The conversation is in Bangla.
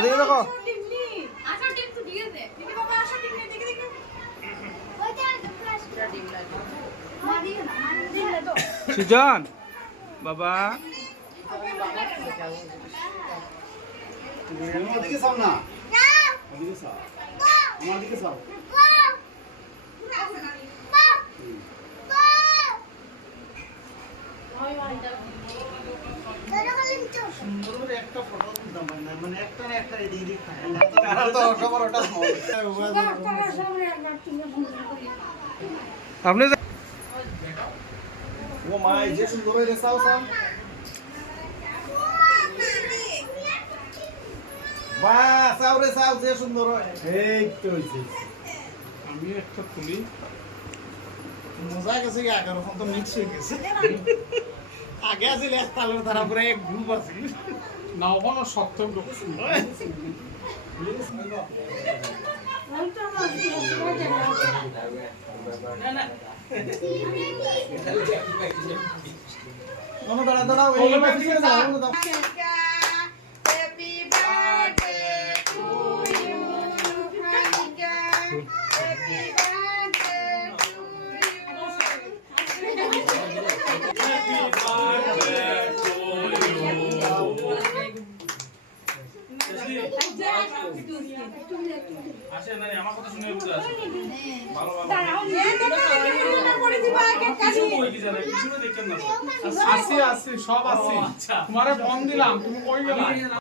ওদিকে দেখো আশা টিম তো দিয়ে দে দিদি বাবা আশা টিম নে দেখে দেখে ওইটা প্লাস্টিক টিম লাগে মারি না মারি দিলে তো সুজন বাবা ওদিকে চাও না ওদিকে চাও আমার দিকে চাও সুন্দর একটা ফটো তুলতাম মানে একটা না একটা এদিকে খায় না তো সবার ওটা আপনি ও মা এই যে সুন্দর হয়ে চাও চাও বাহ চাও রে চাও যে সুন্দর হয় এই তো হইছে আমি একটা তুলি মজা গেছে কি আগে রকম তো মিক্স হয়ে গেছে আগে আছিল একটা লোক তারপরে এক গ্রুপ আছিল না ওখানে শক্ত কোনো দাঁড়া দাঁড়াও এই পিছনে যাও দাও হ্যাপি বার্থডে টু ইউ হানিকা হ্যাপি বার্থডে আসে না আমার কথা শুনে বুঝে আসে ভালো ভালো দাঁড়াও নিয়ে না করে দিবা কেক কাটি কই কি জানে কিছু দেখেন না আসি আসি সব আসি তোমারে ফোন দিলাম তুমি কই গেলা